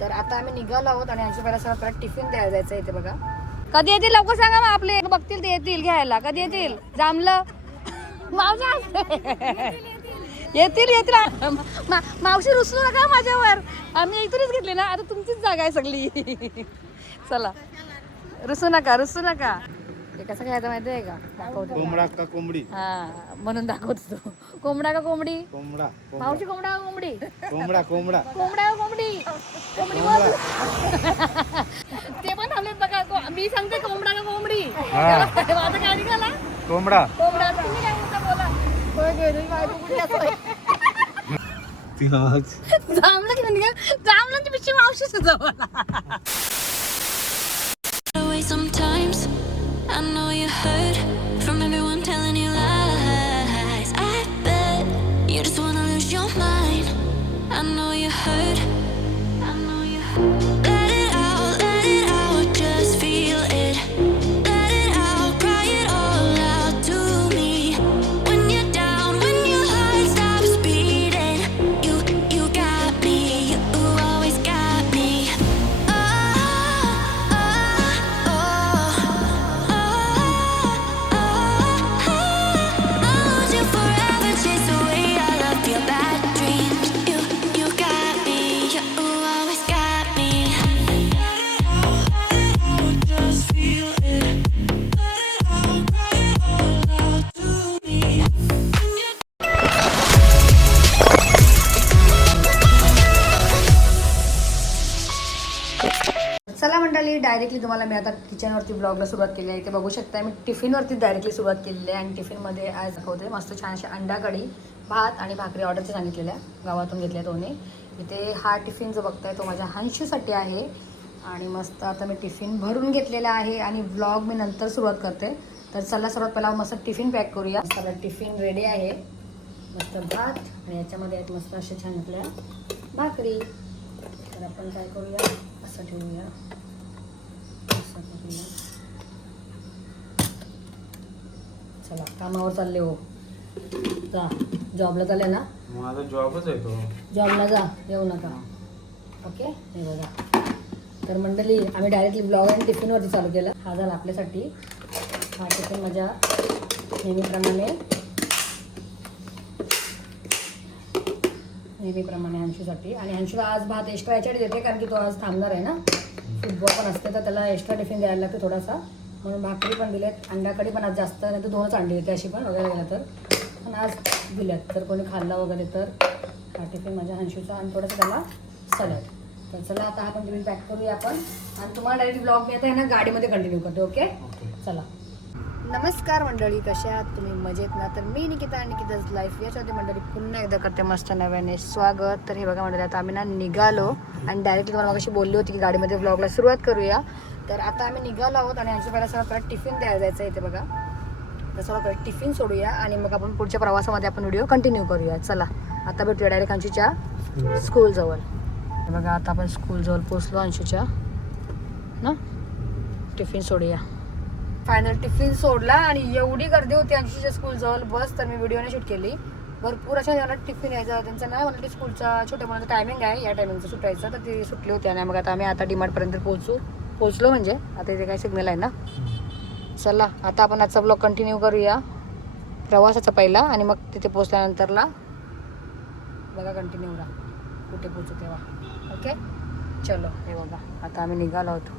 तर आता आम्ही निघालो आहोत आणि यांच्या पहिला परत टिफिन द्यायला जायचं इथे बघा. कधी येतील लवकर सांगा, मग आपले बघतील ते येतील घ्यायला. कधी येतील? जामलं येतील येतील. मावशी रुसू नका माझ्यावर, आम्ही इथूनच घेतली ना, आता तुमचीच जागा आहे सगळी. चला रुसू नका रुसू नका. हे कसं खायचं माहिती आहे का? दाखवतो. कोंबडा का कोंबडी? हा म्हणून दाखवतो. कोंबडा का कोंबडी? कोंबडा. मावशी कोंबडा का कोंबडी? कोंबडा कोंबडा कोंबडा का कोंबडी? कोंबडी बोल. ते पण थांबलेत बघा. मी सांगते कोंबडा का कोंबडी? माझं काय निघाला? कोंबडा. कोंबडा. तुम्ही काय म्हणता बोला. जांभळं की नाही? जांभळांची पिशवी मावशीच जवळ. Sometimes I know you heard from everyone telling you lies. I bet you just wanna lose your mind. I know you heard. I know you heard. Let it out, just feel it. Let it out, cry it all out to me. When you're down, when your heart stops beating, you got me, you always got me. चला मंडळी, directly तुम्हाला मी आता किचनवरती ब्लॉगला सुरुवात केली आहे. इथे बघू शकता मी टिफिनवरती डायरेक्टली सुरुवात केलेली आहे. आणि टिफिनमध्ये आज दाखवते मस्त छान अशी अंडा कढी, भात आणि भाकरी ऑर्डरचे सांगितलेल्या, गावातून घेतल्या दोन्ही. इथे हा टिफिन जो बघताय तो माझ्या हंशूसाठी आहे. आणि मस्त आता मी टिफिन भरून घेतलेला आहे आणि ब्लॉग मी नंतर सुरुवात करते. तर चला सर्वात पहिला मस्त टिफिन पॅक करूया. सगळं टिफिन रेडी आहे. मस्त भात आणि याच्यामध्ये आहेत मस्त असे छान आपल्या भाकरी. तर आपण काय करूया, असं ठेवूया, असं करूया. चला कामावर चालले हो. जा जॉबला चालले ना? माझा जॉबच आहे तो. जॉबला जा, येऊ नका. ओके. हे बघा. तर मंडळी आम्ही डायरेक्टली ब्लॉग आणि टिफिनवरती चालू केलं. हा झाला आपल्यासाठी. हा टिफिन माझ्या नेहमीप्रमाणे अंशूसाठी. आणि अंशूला आज भात एक्स्ट्रा याच्यासाठी देते कारण की तो आज थांबणार आहे ना, फुटबॉल पण असते तर त्याला एक्स्ट्रा टिफिन द्यायला लागतो थोडासा. म्हणून भाकरी पण दिलेत, अंडाकडी पण आज जास्त नाही तर 2च अंडी देते अशी पण वगैरे गेलं तर. पण आज दिल्यात, तर कोणी खाल्ला वगैरे तर हा टिफिन माझ्या अंशूचा आणि थोडंसं त्याला सॅलड. तर चला आता हा पण टिफिन पॅक करूया आपण. आणि तुम्हाला डायरेक्ट ब्लॉग मी आता आहे ना गाडीमध्ये कंटिन्यू करते. ओके चला. नमस्कार मंडळी, कशा आहात तुम्ही? मजेत ना? तर मी निकिता आणि निकिताज लाईफ याच्यावरती मंडळी पुन्हा एकदा करते मस्त नव्याने स्वागत. तर हे बघा मंडळी आता आम्ही ना निघालो आणि डायरेक्टली तुम्हाला मगाशी बोलली होती की गाडीमध्ये ब्लॉगला सुरुवात करूया. तर आता आम्ही निघालो आहोत आणि यांच्या पहिला सगळं परत टिफिन द्यायला जायचं आहे. इथे बघा, तर सगळं परत टिफिन सोडूया आणि मग आपण पुढच्या प्रवासामध्ये आपण व्हिडिओ कंटिन्यू करूया. चला आता भेटूया डायरेक्ट अंशूच्या स्कूलजवळ. हे बघा आता आपण स्कूलजवळ पोचलो अंशूच्या ना. टिफिन सोडूया. फायनल टिफिन सोडला आणि एवढी गर्दी होती अंशूच्या स्कूलजवळ बस, तर मी व्हिडिओने शूट केली. भरपूर अशा जणांना टिफिन यायचा त्यांचं नाही म्हणलं. स्कूलचा छोट्या मुलांचा टायमिंग आहे या टायमिंगचं सुटायचं, तर ती सुटली होती. आणि मग आता आम्ही आता डीमार्टपर्यंत पोहोचलो म्हणजे आता इथे काही सिग्नल आहे ना. चला आता आपण आजचा ब्लॉग कंटिन्यू करूया प्रवासाचा पहिला आणि मग तिथे पोहोचल्यानंतरला बघा कंटिन्यू राहा कुठे पोहोचू तेव्हा. ओके चलो. हे बघा आता आम्ही निघालो होतो.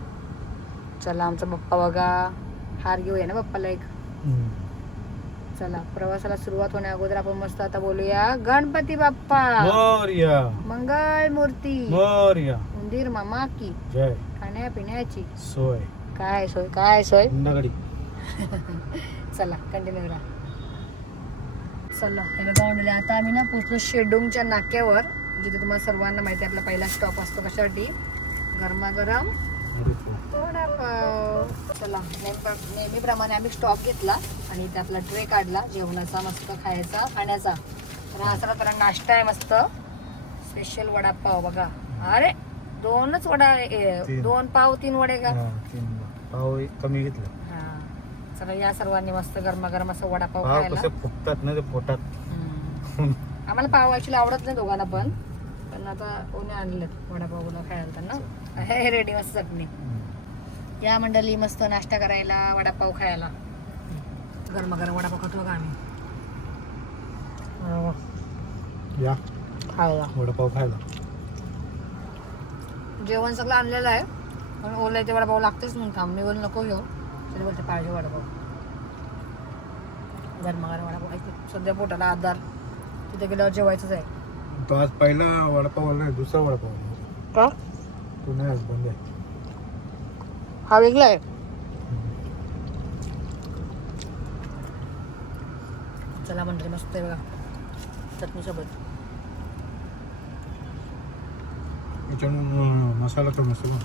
चला आमचा पप्पा बघा, हार घेऊया ना पप्पाला एक. चला प्रवासाला सुरुवात होण्या अगोदर आपण मस्त आता बोलूया गणपती बाप्पा मोरया, मंगल मूर्ती मोरया, उंदीर मामा की जय. खाण्यापिण्याची सोय. काय सोय? काय सोय? अंडाकडी. चला कंटिन्यू राहा. चला हे बघा मंडळी आता आम्ही ना पोचलो शेडूंगच्या नाक्यावर, जिथे तुम्हाला सर्वांना माहिती आहे आपला पहिला स्टॉप असतो कशासाठी? गरमागरम वडापाव. चला नेहमीप्रमाणे आम्ही स्टॉप घेतला आणि इथे आपला ट्रे काढला जेवणाचा मस्त खायचा खाण्याचा. तर हा सर्व त्याला नाश्ता आहे मस्त स्पेशल वडापाव बघा. अरे 2च वडा, 2 पाव 3 वडे का? 3 पाव कमी घेतलं. हा चला या सर्वांनी मस्त गरमागरम असं वडापाव पाव खायला. कसे फुटतात ना ते पोटात. आम्हाला पाव ऍक्च्युली आवडत नाही दोघांना पण आता कोणी आणलेत वडापाव खायला त्यांना. हे रेडी मस्त चटणी. या मंडळी मस्त नाश्ता करायला, वडापाव खायला. गरमागरम वडापाव खातो का आम्ही या खायला. वडापाव खायला. जेवण सगळं आणलेलं आहे पण ओला ते वडापाव लागतेच म्हणून थांब. मी बोल नको घेऊ तरी बोलते पाहिजे वडापाव. गरमागरम वडापाव सध्या पोटाला आधार. तिथे गेल्यावर जेवायचंच आहे. तो आज पहिला वडापाव आला नाही, दुसरा वडापाव आला. का तो नाही आज बंद आहे. हा वेगळा आहे. चला मंडळी मस्त आहे बघा चटणी सोबत. याच्यानं मसाला तर मसाला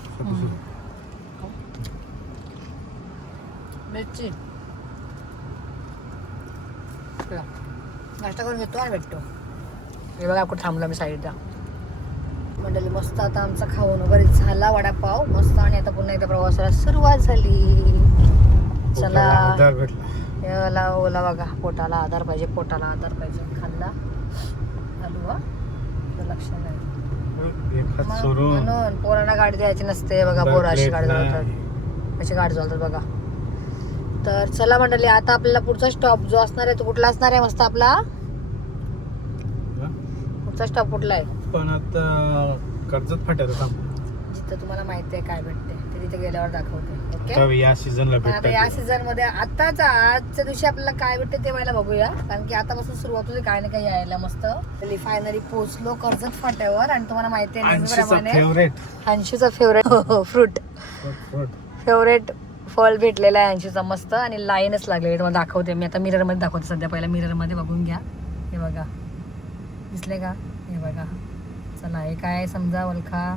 मिरची नाश्ता करून घेतो आणि भेटतो. हे बघा कुठं थांबलो मी साईडला. मंडळी मस्त आता आमचा खाऊन वगैरे झाला वडापाव मस्त. आणि आता पुन्हा एकदा प्रवासाला सुरुवात झाली. चला आधार भेटला. याला ओला बघा पोटाला आधार पाहिजे, पोटाला आधार पाहिजे. खाल्ला आलू लक्ष नाही म्हणून पोरांना गाडी द्यायची नसते बघा. पोरं अशी गाडी चालवतात, अशी गाडी चालतात बघा. तर चला मंडळी आता आपल्याला पुढचा स्टॉप जो असणार आहे तो कुठला असणार आहे? मस्त आपला पुढचा स्टॉप कुठला आहे? पण आता कर्जत फाट्यात जिथं तुम्हाला माहिती आहे काय भेटते ते तिथे गेल्यावर दाखवते. ओके या सीझनला आता या सीझन मध्ये आताच आजच्या दिवशी आपल्याला काय भेटते ते व्हायला बघूया. कारण की आतापासून सुरुवात होते काय ना काही यायला मस्त. फायनली पोहोचलो कर्जत फाट्यावर. आणि तुम्हाला माहिती आहे नेहमीप्रमाणे अंशूचा फेवरेट फ्रूट फेवरेट फळ भेटलेला आहे अंशूचा मस्त. आणि लाईनच लागलेली तुम्हाला दाखवते मी आता. मिरर मध्ये दाखवते सध्या. पहिला मिरर मध्ये बघून घ्या. हे बघा दिसले का? हे बघा. चला हे काय समजा ओळखा.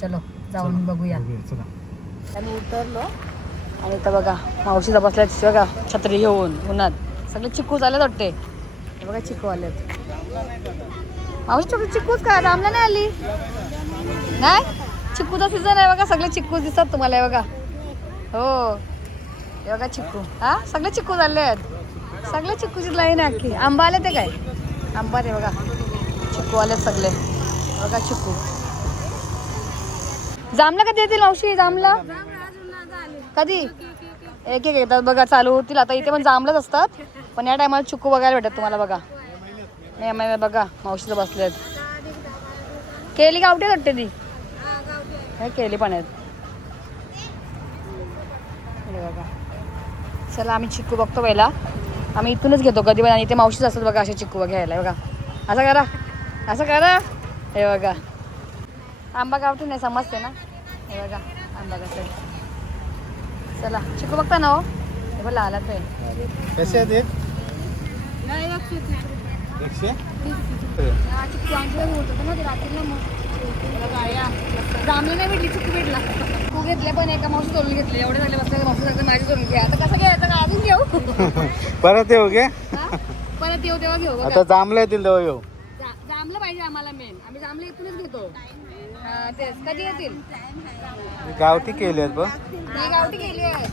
चलो जाऊन बघूया. आम्ही उतरलो आणि इथं बघा मावशीचा बसल्या बघा छत्री घेऊन उन्हात. सगळे चिक्कूच आलेत वाटते. हे बघा चिक्कू आलेत. मावशी छोटे चिक्कूच काय रामला नाही आली नाही. चिक्कूचा सीझन आहे बघा. सगळे चिक्कूच दिसतात तुम्हाला. हे बघा हो हे बघा चिक्कू. हा सगळे चिक्कू झाले आहेत. सगळे चिक्कूची लाईन आहे अख्खी. आंबा आले ते काय आंबा ते बघा चिक्कू आलेत सगळे. बघा चिक्कू. जामला कधी येतील मावशी? जामला कधी? एक एक येतात बघा चालू होतील आता. इथे पण जांभळच असतात पण या टायमाला चिक्कू बघायला भेटत तुम्हाला बघा. नाही महिन्यात बघा मावशीचं बसलेत. केली गावठी वाटते ती. केली पण आहेत. बघा चला आम्ही चिक्कू बघतो पहिला. आम्ही इथूनच घेतो कधी पण. आणि इथे मावशीच असतात बघा असे चिक्कू घ्यायला. बघा असं करा असं करा. हे बघा आंबा गावठी नाही समजते ना. हे बघा आंबा कसं आहे. चला चिक्कू बघता ना हो. हे बघा आला ते कसे आहेत? चिक्कू आणलं होतं ना ते रात्रीला. मग जांभळी नाही भेटली चिक्कू भेटला. तू घेतले पण एका मावशी तोडून घेतले. एवढे झाले बसले मावशी सांगते माझी तोडून घ्या. आता कसं घ्यायचं का अजून घेऊ? परत येऊ घे. परत येऊ तेव्हा घेऊ. आता जांभले येतील तेव्हा येऊ. जांभलं पाहिजे आम्हाला मेन. आम्ही जांभलं इथूनच घेतो. तेच कधी येतील? गावठी केली आहेत बघ. नाही गावठी केली आहेत.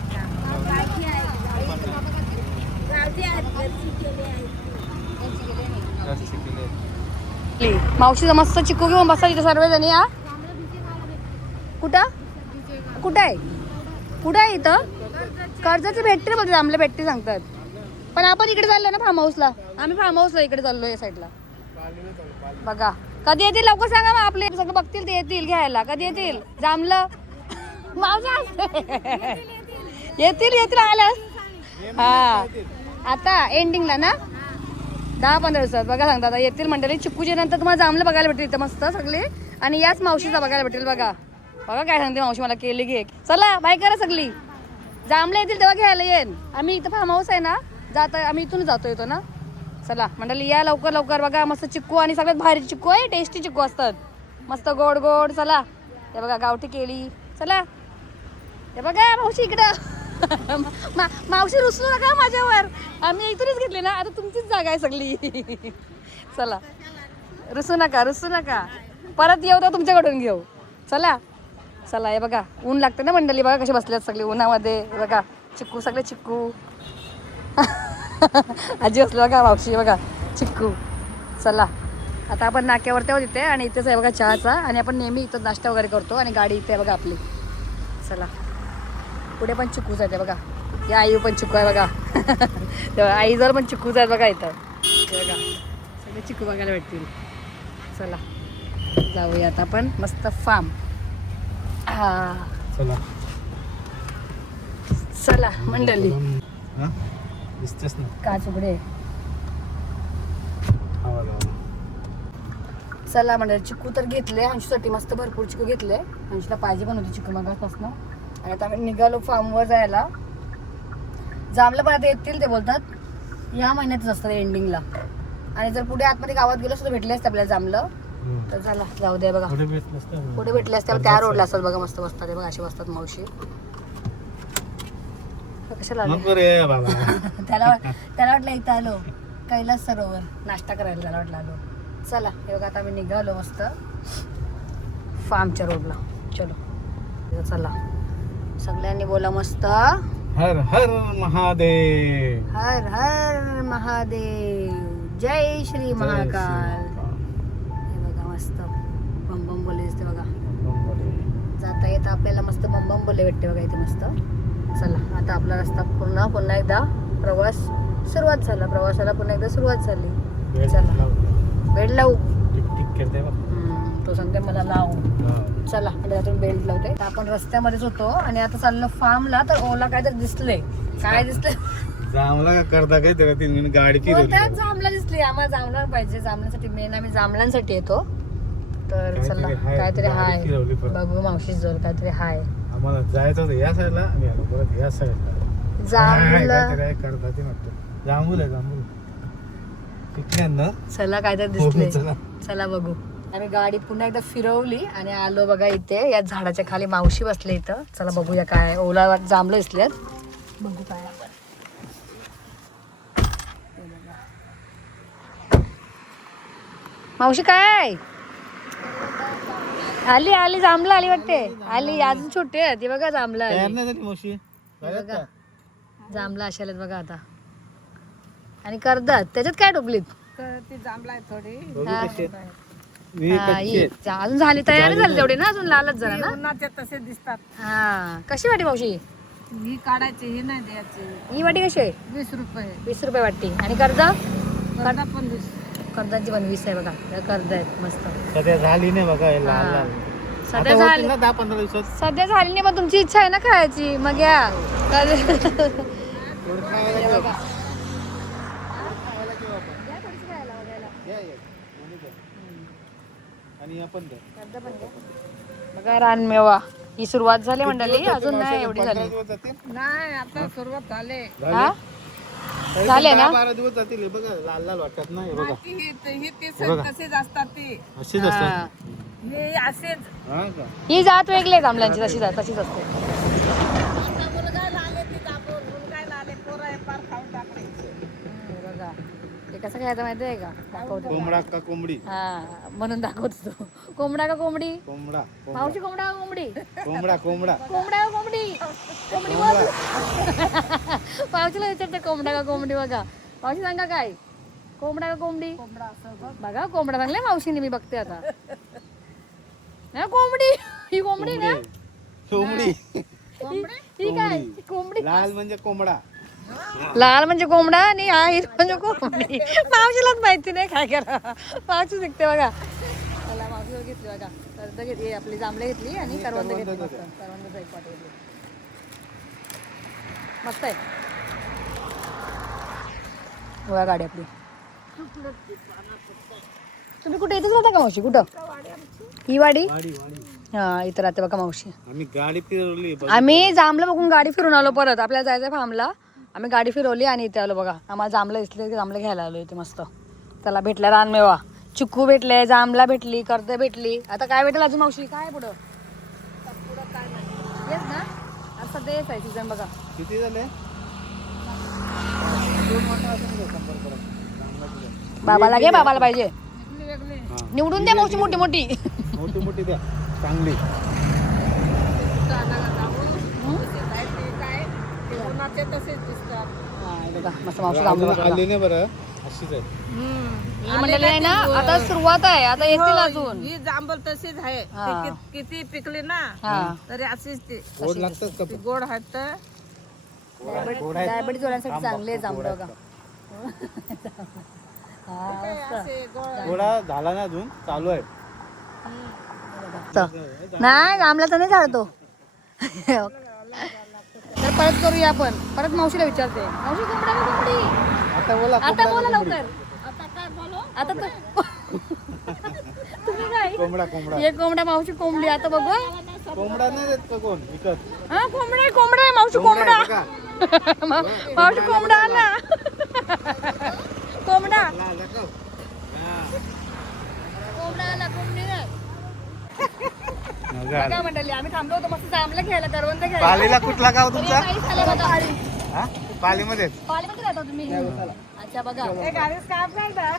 मावशीचा मस्त चिक्कू घेऊन बसा इथे सर्वजणी. हा कुठं कुठं आहे? कुठं आहे इथं? कर्जाचे भेटते बोलते. आम्हाला भेटते सांगतात. पण आपण इकडे चाललो ना फार्म हाऊसला. आम्ही फार्म हाऊसला इकडे चाललो या साईडला. बघा कधी येतील लवकर सांगा. मग आपले सगळं बघतील ते येतील घ्यायला. कधी येतील? जामलं येतील येतील आल्यास. हा आता एंडिंगला ना 10-15 दिवसात बघा सांगता. आता येतील मंडळी. चिक्कूच्या नंतर तुम्हाला जांभलं बघायला भेटेल इथं मस्त सगळे. आणि याच मावशीचा बघायला भेटेल. बघा बघा काय सांगते मावशी मला. केली घे. चला बाय करा सगळी. जांभलं येतील तेव्हा घ्यायला येईन. आम्ही इथं फार्म हाऊस आहे ना जात. आम्ही इथून जातो येतो ना. चला मंडळी या लवकर लवकर. बघा मस्त चिक्कू. आणि सगळ्यात भारी चिक्कू आहे. टेस्टी चिक्कू असतात मस्त गोड गोड. चला हे बघा गावठी केली. चला हे बघा मावशी इकडं. मावशी रुसू नका माझ्यावर. आम्ही इथूनच घेतले ना. आता तुमचीच जागा आहे सगळी. चला रुसू नका रुसू नका. परत येऊ तर तुमच्याकडून घेऊ. चला चला हे बघा ऊन लागतं ना मंडळी. बघा कसे बसलेत सगळे उन्हामध्ये. हे बघा चिक्कू सगळे चिक्कू. आजी बसले बघा मावशी. बघा चिक्कू. चला आता आपण नाक्यावरती आहोत इथे आणि इथेच आहे बघा चहाचा आणि आपण नेहमी इथं नाश्ता वगैरे करतो आणि गाडी इथे आहे बघा आपली. चला पुढे पण चिकूच आहे ते बघा. या आई पण चिकू आहे बघा. तेव्हा आईजवळ पण चिकूच आहेत बघा इथं. हे बघा सगळे चिकू बघायला भेटतील. चला जाऊया आता आपण मस्त फार्म. हा चला चला मंडळी. हा दिसतेच ना काच उघडे. आवाज आला. चला मंडळी चिकू तर घेतले अंशूसाठी मस्त भरपूर चिकू घेतले. अंशूला पाहिजे पण होती चिकू मगापासून. आणि आता आम्ही निघालो फार्मवर जायला. जांभलं पण आता येतील ते बोलतात या महिन्यातच असतात एंडिंगला. आणि जर पुढे आतमध्ये गावात गेलो तर भेटले असते आपल्याला जांभलं. तर चला जाऊ दे बघा पुढे भेटले असते त्या रोडला असतात बघा मस्त बसतात ते बघा असे बसतात मावशी. कशाला आले? नको रे बाबा. त्याला वाटलं इथं आलो कैलास सरोवर नाश्ता करायला त्याला वाटलं आलो. चला हे बघा आता आम्ही निघालो मस्त फार्मच्या रोडला. चलो चला सगळ्यांनी बोला मस्त हर हर महादेव. हर हर महादेव जय श्री महाकाल. हे बघा मस्त बम बम बोले दिसते बघा. जाता येता आपल्याला मस्त बम बम बोले भेटते बघा इथे मस्त. चला आता आपला रस्ता पुन्हा एकदा प्रवास सुरुवात झाला. प्रवासाला पुन्हा एकदा सुरुवात झाली. चला बेल्ट लावू. तो सांगते मला लावू. चला आता बेल्ट लावते. आपण रस्त्यामध्येच होतो आणि आता चाललो फार्मला. तर ओला काहीतरी दिसले. काय दिसले? जांभला का करता काय तर 3 मिनिट गाडी फिरवली. जांभला दिसली. आम्हाला जांभला पाहिजे. जांभल्यासाठी मेन आम्ही जांभळांसाठी येतो. तर चला काहीतरी हाय बघू मावशी जवळ काहीतरी हाय. आम्हाला जायचं होतं या साईडला आणि आलो परत या साईडला. जांभळं काय करता ते वाटतं. जांभूल आहे जांभूल तिकडे. चला काहीतरी दिसले. चला बघू. आम्ही गाडी पुन्हा एकदा फिरवली आणि आलो बघा इथे या झाडाच्या खाली मावशी बसले इथं. चला बघूया काय ओला जांभळं दिसलेत. बघू काय आपण. मावशी काय आली आली जांभळं आली वाटते. आली अजून छोटे आहे ती बघा जांभळं आली. मावशी बघा जांभळं अशाला बघा आता. आणि करतात त्याच्यात काय टोपलीत ती जांभळा आहे थोडी. अजून झाली तयारी झाली तेवढी ना अजून लालच जरा ना. उन्हाचे तसे दिसतात. हा कशी वाटी मावशी? ही काढायची ही नाही द्यायची. ही वाटी कशी आहे? 20 रुपये. 20 रुपये वाटी. आणि कर्जा कर्जा पण 20. कर्जाची पण 20 आहे बघा. कर्ज आहेत मस्त. सध्या झाली नाही बघा हा. सध्या झाली 10-15 दिवसात. सध्या झाली नाही पण तुमची इच्छा आहे ना खायची मग या. बघा रानमेवा ही सुरुवात झाली मंडळी. अजून नाही एवढी झाली. नाही आता सुरुवात झाले. हा झाले ना. 12 दिवस जातील. बघा लाल लाल वाटतात ना हे बघा. ही तसेच असतात ती. अशीच असतात. हे असेच. हा का ही जात वेगळी आहे जांभळांची. तशीच असते. मुलगा लाले ती दाबून मुलगा लाले पोरं आहे पार खाऊन टाकले. बघा ते कसं खायचं माहिती आहे का? दाखवतो. कोंबडा का कोंबडी? हा म्हणून दाखवतो तो. कोंबडा का कोंबडी? कोंबडा. मावशी कोंबडा का कोंबडी? कोंबडा कोंबडा कोंबडा का कोंबडी? कोंबडी बोल. मावशीला विचारते कोंबडा का कोंबडी. बघा मावशी सांगा काय कोंबडा का कोंबडी? कोंबडा असं बघ. बघा कोंबडा सांगले मावशीने. मी बघते आता. नाही कोंबडी. ही कोंबडी ना. कोंबडी. ही काय कोंबडी? लाल म्हणजे कोंबडा. लाल म्हणजे कोंबडा आणि हा हिरवा म्हणजे कोंबडी. मावशीलाच माहिती नाही काय करा. मावशी शिकते बघा. चला मावशी घेतली बघा. कर्ज घेतली आपली जांभळे घेतली आणि करवंद घेतली. करवंदाचा एक पाट घेतली. मस्त आहे बघा गाडी आपली. तुम्ही कुठे इथेच राहता का मावशी? कुठं ही वाडी? हा इथं राहते बघा मावशी. आम्ही गाडी फिरवली. आम्ही जांभलं बघून गाडी फिरून आलो. परत आपल्याला जायचं फार्मला. आम्ही गाडी फिरवली आणि इथे आलो बघा. आम्हाला जांभलं दिसले की जांभलं घ्यायला आलो इथे मस्त. चला भेटला रानमेवा. चिक्कू भेटले, जांभला भेटली, कर्द भेटली. आता काय भेटेल अजून मावशी? काय पुढं काय नाही येस ना. आता सध्या येत आहे सीझन बघा. किती झाले? बाबाला घे. बाबाला पाहिजे वेगळे. निवडून द्या मावशी. मोठी मोठी मोठी मोठी द्या चांगली. काय ते उन्हाचे तसेच दिसतात. हा हे बघा मस्त मावशी जांभूळ आली नाही बरं. अशीच आहे. ही मंडळी आहे ना आता सुरुवात आहे, आता येतील अजून. ही जांभूळ तशीच आहे हा. ती किती पिकली ना हा तरी अशीच ती गोड लागतात का ती गोड आहेत तर डायबिटीज वाल्यांसाठी चांगले आहे जांभळं का. असे गोड गोडा झाला ना अजून चालू आहे. नाही आमला तर नाही झाडतो. तर परत करूया आपण, परत मावशीला विचारते. मावशी कोंबडा का कोंबडी? आता बोला आता बोला लवकर. आता काय बोलू आता तुम्ही काय कोंबडा कोंबडा हे कोंबडा मावशी कोंबडी. आता बघू कोंबडा नाही देत का कोण विकत? हा कोंबडा आहे, कोंबडा आहे मावशी कोंबडा. आहे बघा. मावशी कोंबडा आला. कोंबडा आला का? कोंबडा आला, कोंबडी नाही. मजा आली. काय म्हणताली आम्ही थांबलो होतो मस्त जांभळं घ्यायला, करवंद घ्यायला. पालीला कुठला गाव तुमचा? काहीच झालं बघा. हा पालीमध्येच. पालीमध्ये राहता तुम्ही? अच्छा बघा हे गाडीच काम नाही ना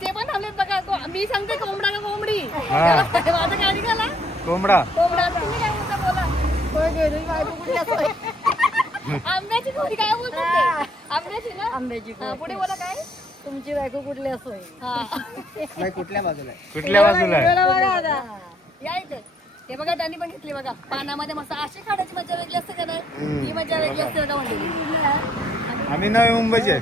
ते पण थांबलेत बघा. मी सांगते कोंबडा का कोंबडी. हा. माझं काय निघाला कोंबडा कोंबडा. तुम्ही काय बोलता बोला. होय गेली बायको कुठली असोय. आंब्याची कोणी काय बोलतात ते? आंब्याची ना आंब्याची. पुढे बोला काय तुमची बायको कुठली असोय. कुठल्या बाजूला आहे? कुठल्या बाजूला आहे? बघा आता. या इथे हे बघा त्यांनी पण घेतली बघा. पानामध्ये मस्त अशी खाण्याची मजा वेगळी असते का नाही. ही मजा वेगळी असते बघा म्हणजे. आम्ही नवी मुंबईचे आहे.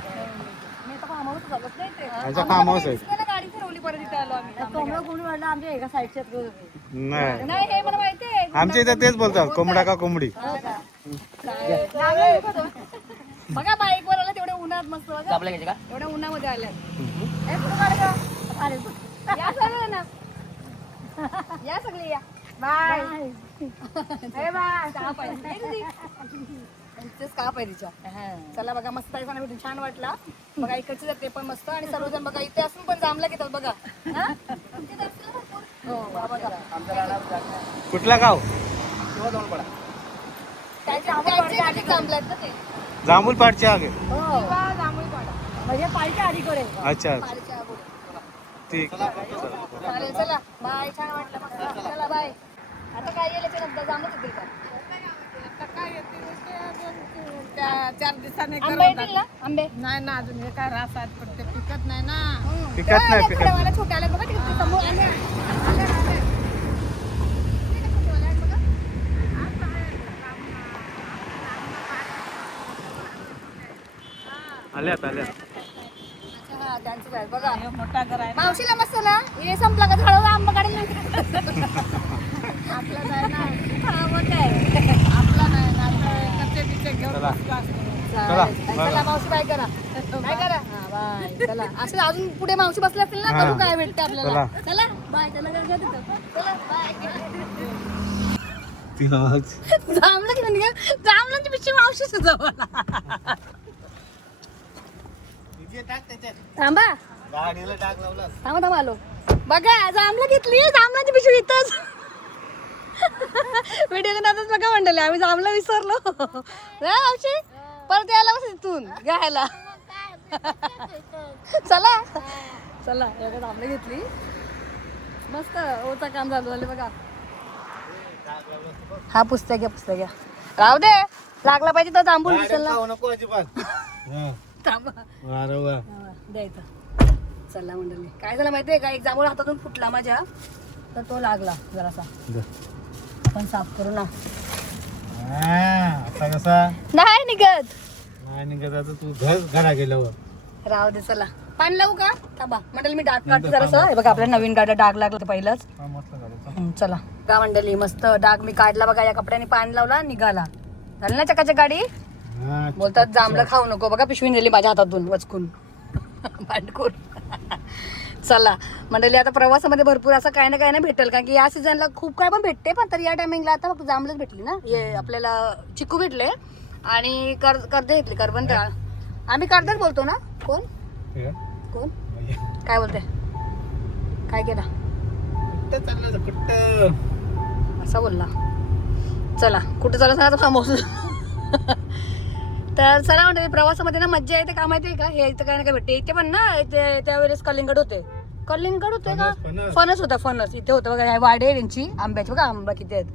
मी तर फार्म हाऊस चालत नाही ते. आमचा फार्म हाऊस आहे. गाडी फिरवली परत इथे आलो आम्ही. कोंबडा कोंबडी वाढला आमच्या एका साईडच्या. नाही नाही हे मला माहिती आहे. आमच्या इथे तेच बोलतात कोंबडा का कोंबडी. बघा बाईक वर आला तेवढ्या उन्हात मस्त बघा. एवढ्या उन्हामध्ये आल्या. हे पुढं काढ गं. अरे, या सगळे ना या सगळी या. बाय चहा पाहिजे. काप आहे तिच्या. चला बघा मस्त आहे, भेटून छान वाटला बघा. इकडचे जाते पण मस्त आणि सर्वजण बघा इथे असून पण जांभळं घेतात बघा. हा? तुमच्या इथे असतील ना भरपूर? हो बघा. कुठला गाव? त्याचे आधी जांभळं आहेत ना ते. जांभूल पाडचे आगे. म्हणजे पाळीच्या अलीकडे. अच्छा पाळीच्या अगोदर. ठीक. चालेल चला बाय. छान वाटलं मस्त. चला बाय. आता काय येईल नंतर जांभळं येतील का? आता काय येते ते अजून त्या 4 दिवसांनी आंबे येतील ना आंबे? नाही ना अजून हे काय राहतात पण ते पिकत नाही ना पिकत नाही पिकत. मला छोट्या आल्या बघा तिकडे समोर आल्या. आल्यात आल्यात. हा त्यांचं आहे बघा. हे मोठा घर आहे मावशीला मस्त ना हे संपला का झाडावर आंबा काढून आपला नाही ना हा मग काय. आपला नाही ना आपलं कच्चे बिच्चे घेऊन चला. बसलो असतो. चला मावशी बाय करा. बाय करा. हा बाय. चला असं अजून पुढे मावशी बसले असतील ना बघू काय भेटते आपल्याला. चला बाय. चला चला बाय. जांभळं घेऊन घ्या. जांभळांची पिशवी मावशी सुद्धा. थांबा गाडीला टाक लावला. थांबा आलो बघा. जांभळं घेतली. जांभळांची पिशवी इथंच. व्हिडिओ नातच बघा म्हणले आम्ही जांभळं विसरलो. मावशी परत यायला बस इथून घ्यायला. चला चला एवढं जांभळं घेतली. मस्त होता काम झालं बघा. हा पुस्तक घ्या पुस्तक घ्या. राहू दे लागला पाहिजे तर जांभूळ दिसेल ना. नको अजिबात. थांबा अरे वा. द्यायचं. चला मंडळी काय झालं माहितीये का एक जांभूळ हातातून फुटला माझ्या तर तो लागला जरासा. आपण साफ करू ना. आता कसा नाही निघत. नाही निघत आता तू घरा गेल्यावर. राहू दे चला. पाणी लावू का? थांबा मंडळी मी डाग काढते जरासा. हे बघा आपल्या नवीन गाड्या डाग लागला पहिलंच. चला का मंडळी मस्त डाग मी काढला बघा. या कपड्याने पाणी लावला निघाला. झाली ना चकाचक गाडी. बोलतात जांभळं खाऊ नको बघा. पिशवी नेली माझ्या हातातून वचकून भांडकून. चला मंडळी आता प्रवासामध्ये भरपूर असं काय ना काय ना भेटेल कारण की या सीझनला खूप काय पण भेटते पण तर या टायमिंगला आता फक्त जांभळंच भेटली ना. हे आपल्याला चिकू भेटले आणि कर्दे घेतली. करवंद आम्ही कर्दच बोलतो ना. कोण कोण काय बोलते काय केला असा बोलला. चला कुठं चालू सांगा फार्म हाऊस. तर चला म्हणते प्रवासामध्ये ना मज्जा येते. का माहिती आहे का हे इथं काय ना काय भेटते. इथे पण ना त्यावेळेस कलिंगड होते. कलिंगड होते का फणस होता. फणस इथे होतं बघा. वाडे आहे त्यांची आंब्याची बघा. आंबा किती आहेत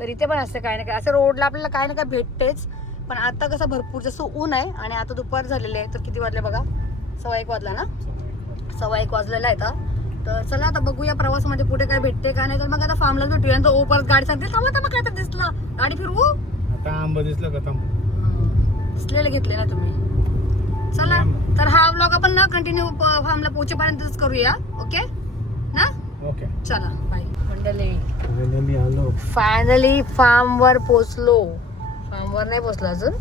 तर इथे पण असते काय ना काय. असं रोडला आपल्याला काय ना काय भेटतेच. पण आता कसं भरपूर जसं ऊन आहे आणि आता दुपार झालेले आहे तर किती वाजले बघा 1:15 वाजला ना, 1:15 वाजलेला आहे आता. तर चला आता बघूया प्रवासामध्ये पुढे काय भेटते का नाही. तर मग आता फार्मला भेटूया. तो परत गाडी सांगते थांबा काय तर दिसलं, गाडी फिरवू. आता आंबा दिसलं का थांब. दिसलेले घेतले ना तुम्ही. चला तर हा व्लॉग आपण ना कंटिन्यू फार्मला पोहोचेपर्यंतच करूया. ओके ना. ओके चला बाय मंडळी. मी आलो. फायनली फार्मवर पोहोचलो. फार्मवर नाही पोहोचलो अजून,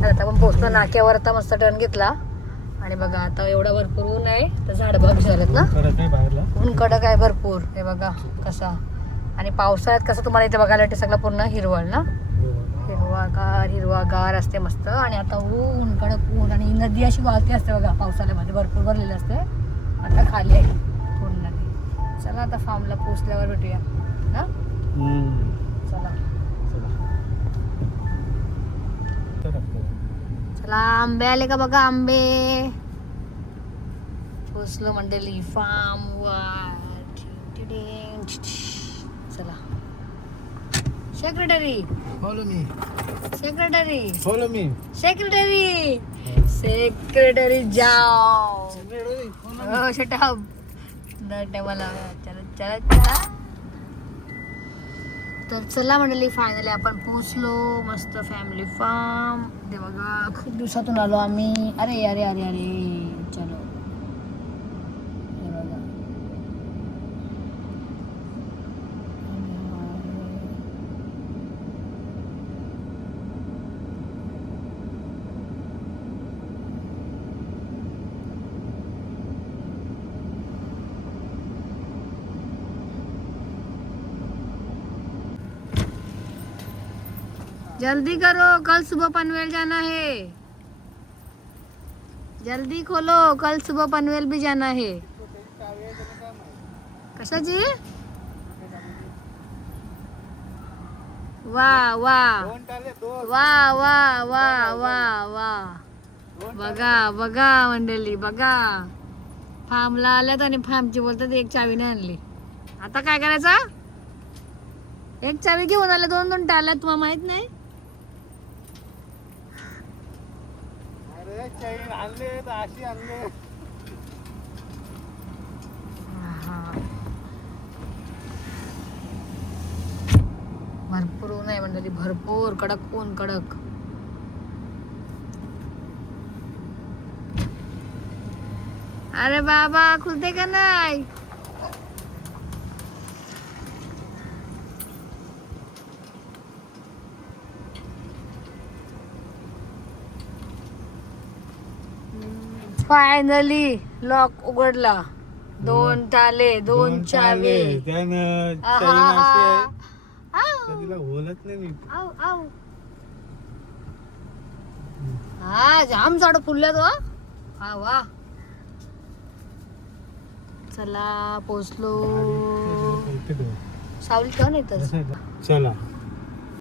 तर आता आपण पोहोचलो नाक्यावर. आता मस्त टर्न घेतला आणि बघा आता एवढा भरपूर ऊन आहे. तर झाड बघ झालेत ना, कडक आहे बाहेरला. ऊन कडक आहे भरपूर. हे बघा कसा. आणि पावसाळ्यात कसं तुम्हाला इथे बघायला वाटते सगळं पूर्ण हिरवळ ना, हिरवागार असते मस्त. आणि आता ऊन कडक ऊन आणि नदी अशी वाहती असते बघा, पावसाळ्यामध्ये भरपूर भरलेली असते. आता खाली आहे पूर्ण नदी. चला आता फार्मला पोहोचल्यावर भेटूया ना. चला चला आंबे आले का बघा, आंबे. पोचलो मंडळी फार्म वर. चला secretary follow me. Secretary follow me. Secretary secretary जाओ. हो शट अप. मला चला चला चला. तर चला मंडळी फायनली आपण पोहोचलो. मस्त फॅमिली फार्म. ते बघा खूप दिवसातून आलो आम्ही. अरे अरे अरे अरे चलो. हे बघा जल्दी करो, कल सुबह पनवेल जाना है. जल्दी खोलो, कल सुबह पनवेल भी जाना है. कशाची. वा वा वा वा वा वा वा. बघा बघा मंडळी बघा, फार्मला आल्यात आणि फार्मची बोलतात एक चावी नाही आणली. आता काय करायचं. एक चावी घेऊन आले, 2 टाळल्या. तुम्हाला माहित नाही. आणले अशी आणले. भरपूर ऊन आहे मंडळी, भरपूर कडक ऊन कडक. अरे बाबा खुलते का नाही. फायनली लॉक उघडला. 2 ताले 2 चावे. त्यानं आहा, chain अशी आहे, आऊ. तर तिला बोलत नाही मी. आऊ, आऊ. हा जाम झाड फुलले तो. हा वा. चला पोचलो. इथे ठेव. सावली ठेव नाही तर. चला